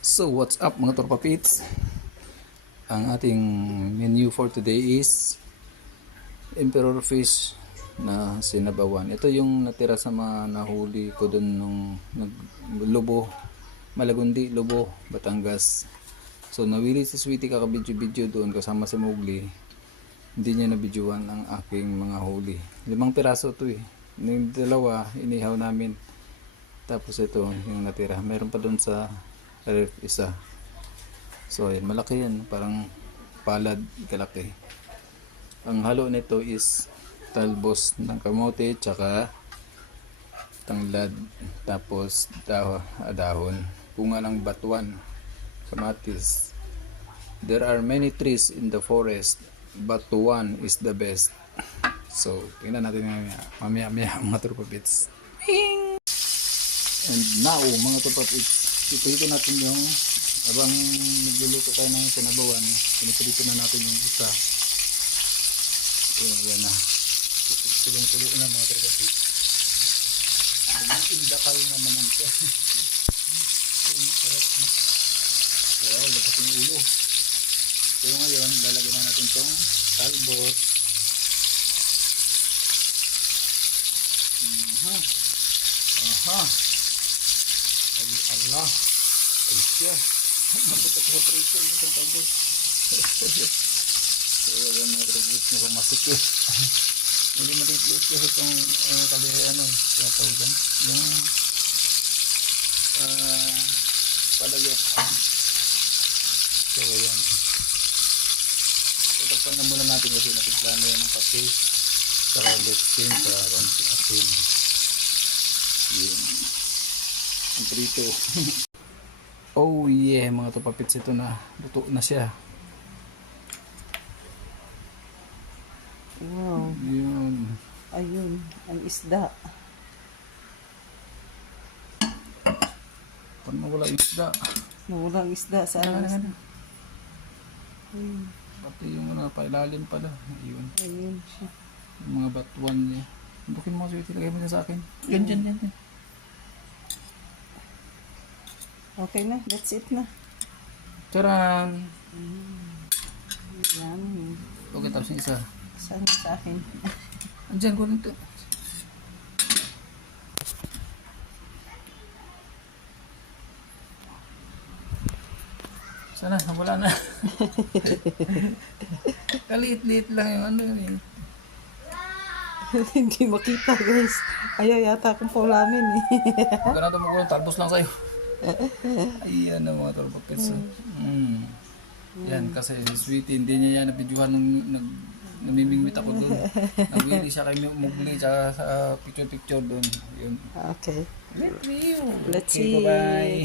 So what's up mga Torpapits? Ang ating menu for today is emperor fish na sinabawan. Ito yung natira sa mga nahuli ko dun nung Lobo, Malagundi, Lobo, Batangas. So nawili si Sweetie kakabidyo-bidyo doon kasama si Mowgli. Hindi niya nabidyoan ang aking mga huli. 5 piraso to eh. Yung dalawa inihaw namin. Tapos ito yung natira. Meron pa doon sa ref isa. So ayan, malaki yan, parang palad kalaki. Ang halo nito is talbos ng kamote tsaka tanglad, tapos dahon, bunga ng batuan, kamatis. There are many trees in the forest, but one is the best. So tingnan natin mamaya mga Torpapits. And now mga Torpapits, ito natin yung habang nagluluto tayo ng sinabawan, pinipilito na natin yung isa. Yan na. Tulong-tulo na mga Torpapits. Indakal naman siya. Wow, lakas yung ulo. So ngayon, lalagyan na natin itong talbos. Aha. Ay Allah. Ay siya. Mabutot sa preso yung isang talbos. So wala mga Torpapits na pumasok yun. Hindi maliit-liit kasi itong tinatawagan yung palayok. So ayan, tutakpan na muna natin kasi napiplano yan ng kape sa letsin sa ranti asin yun ang prito. Oh yeah mga Torpapits, ito na, luto na siya. Wow. Yun. Ayun, ang isda. Paano mawala yung isda? Nawala ang isda sa alas. Ayun. Pati yung pailalim pala. Ayun. Ayun siya. Yung mga batuan niya. Bukin mo kasi ilagay mo na sa akin. Yan. Okay na, that's it na. Charan! Yan. Okay, tapos yung isa. Saan sa akin? Andyan ko rin ito. Sana, wala na. Kaliit-liit lang yung ano yun. Hindi makita guys. Ayaw yata akong paulamin eh. Huwag ka na tumugulong, talbos lang sa'yo. Ayan na mga Torpapits. Yan, kasi si Sweetie, hindi niya yan nabidyuhan nung namimingwit ako doon. Nagwili siya kay Mowgli sa picture doon. Yun. Okay. Review. Let's Okay, see. bye-bye.